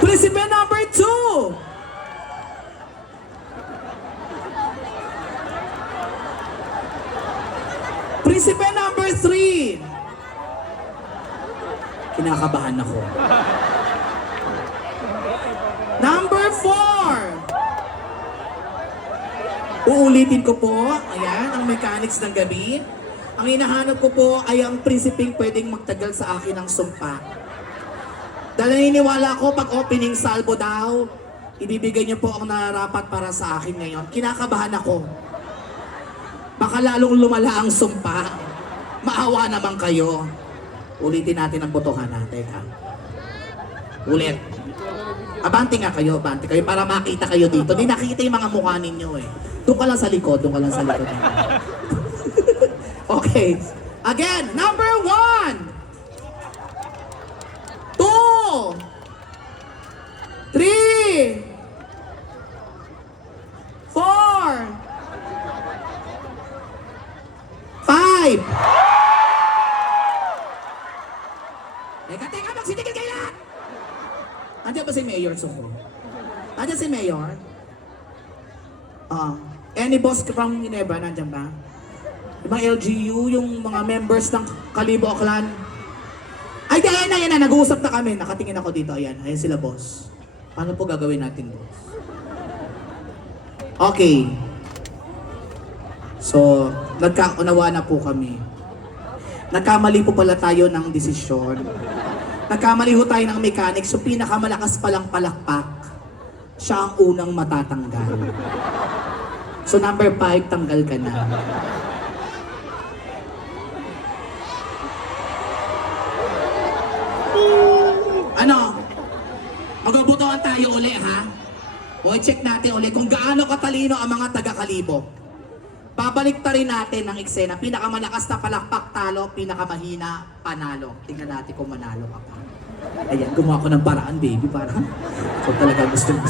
Prinsipe number 2. Prinsipe number 3. Kinakabahan ako. Number 4. Uulitin ko po, ayan, ang mechanics ng gabi. Ang hinahanap ko po ay ang prinsipeng pwedeng magtagal sa akin ng sumpa. Dahil naniniwala ko pag opening salvo daw, ibibigay niyo po ang nararapat para sa akin ngayon. Kinakabahan ako. Baka lalong lumala ang sumpa. Maawa naman kayo. Ulitin natin ang botohan natin, ha? Ulit. Abante nga kayo, abante kayo para makita kayo dito. Di nakita yung mga mukha ninyo eh. Doon ka lang sa likod, doon ka lang sa likod. Okay. Again, number 1, 2, 3, 4, 5. Teka, magsitigil kayo lahat! Andiyan ba si Mayor Soko? Andiyan si Mayor? Any boss from Ginebra, nandiyan ba? Yung mga LGU, yung mga members ng Kalibo Clan. Ay, yan na, nag-uusap na kami. Nakatingin ako dito, ayan sila boss. Paano po gagawin natin, boss? Okay. So, nagkaunawa na po kami. Nagkamali po pala tayo ng desisyon. Nagkamali ho tayo ng mechanics, so pinakamalakas palang palakpak, siya ang unang matatanggal. So number 5, tanggal ka na. Ano? Magbubutuhan tayo uli, ha? O check natin uli kung gaano katalino ang mga taga-Kalibo. Babalik ta rin natin ang eksena. Pinakamalakas na palakpak, talo. Pinakamahina, panalo. Tingnan natin kung manalo ka pa. Ayan, gumawa ko ng paraan, baby. Parang, so talaga gusto ko.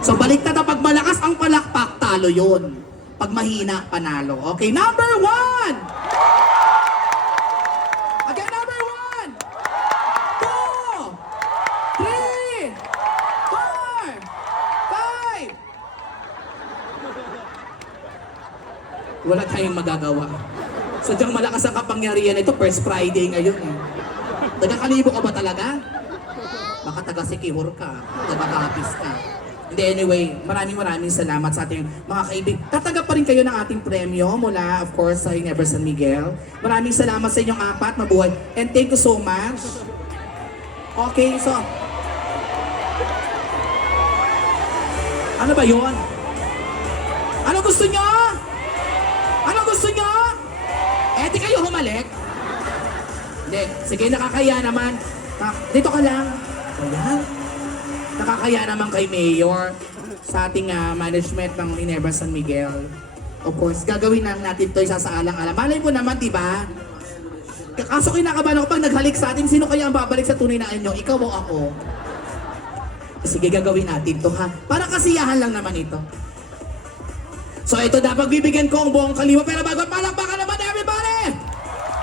So baliktad na pag malakas ang palakpak, talo yon. Pag mahina, panalo. Okay, number 1! Again, number 1! 2! 3! 4! 5! Wala tayong magagawa. Sadyang malakas ang kapangyarihan ito. First Friday ngayon eh. Taga-Kalibo ka ba talaga? Baka taga-Sikihor ka. Taga-Kapis ka. Hindi, anyway, maraming salamat sa ating mga kaibig. Tatanggap pa rin kayo ng ating premyo mula, of course, sa Ginebra San Miguel. Maraming salamat sa inyong apat. Mabuhay. And thank you so much. Okay, so... Ano ba yun? Ano gusto nyo? Ano gusto nyo? Eh, di kayo humalik. Hindi. Sige, nakakaya naman. Dito ka lang. Ayan. Nakakaya naman kay Mayor sa ating management ng Ginebra San Miguel. Of course, gagawin lang natin ito isasaalang-alang. Malay mo naman, di ba? Kaso kinakabahan ako pag naghalik sa atin, sino kaya ang babalik sa tunay na inyo? Ikaw o ako? Sige, gagawin natin to ha. Para kasiyahan lang naman ito. So ito dapat bibigyan ko ang buong Kalibo. Pero bago, palakpakan naman everybody!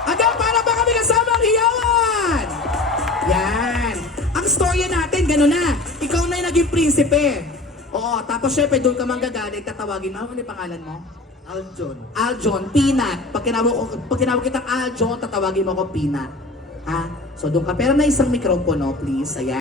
Again, palakpakan kami kasama ang hiyawan! Yan. Ang storya natin, gano'n na. Ikaw na yung naging prinsipe. Oo, tapos syempre doon ka manggagalit, tatawagin mo. Ano yung pangalan mo? Aljon. Aljon, Peanut. Pag tinawag kitang Aljon, tatawagin mo ako Peanut. Ha? So doon ka. Pero na isang mikropono, please. Ayan.